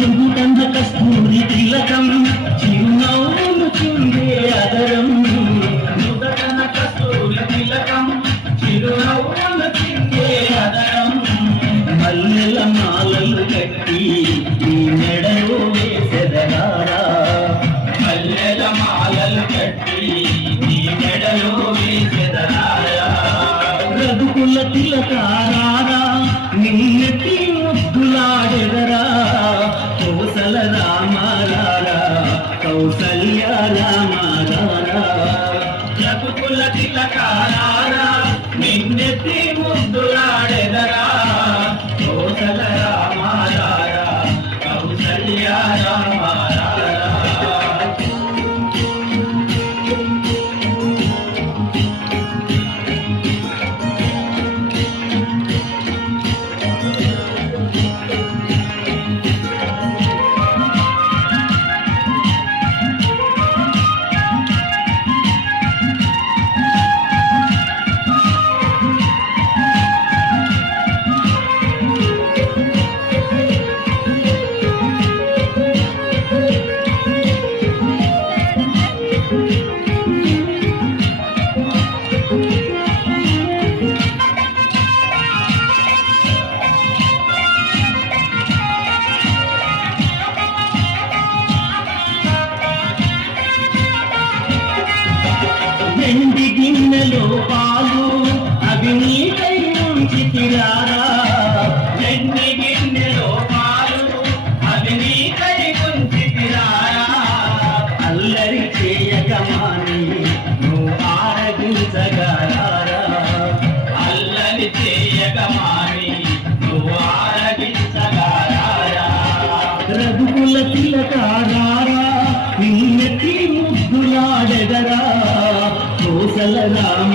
నువ్వుటన్న కస్తూరి తిలకం చిరునవ్వులు చుండే అదరం నువ్వుటన్న కస్తూరి తిలకం చిరునవ్వులు చుండే అదరం మల్లెల మాలలు కట్టి నీ మెడలో వేసెదరారా మల్లెల మాలలు కట్టి నీ మెడలో వేసెదరారా రఘుకుల తిలకారా నిన్నెత్తి ముద్దులాడెదరా కోసల రామారారా కౌసల్య రామారారా రఘుకుల తిలకారా నిన్నెత్తి ముద్దులాడెదరా కోసల రామారారా కౌసల్య రామారారా వెండి గిన్నెలో పాలు అవి నీకై ఉంచితిరారా వెండి గిన్నెలో పాలు అవి నీకై ఉంచితిరారా అల్లరి చేయకమాని నువ్వు ఆరగించగలరా అల్లరి చేయకమాని నువ్వు ఆరగించగలరా రఘుకుల తిలకారా నిన్నెత్తి ముద్దులాడెదరా కోసల రామ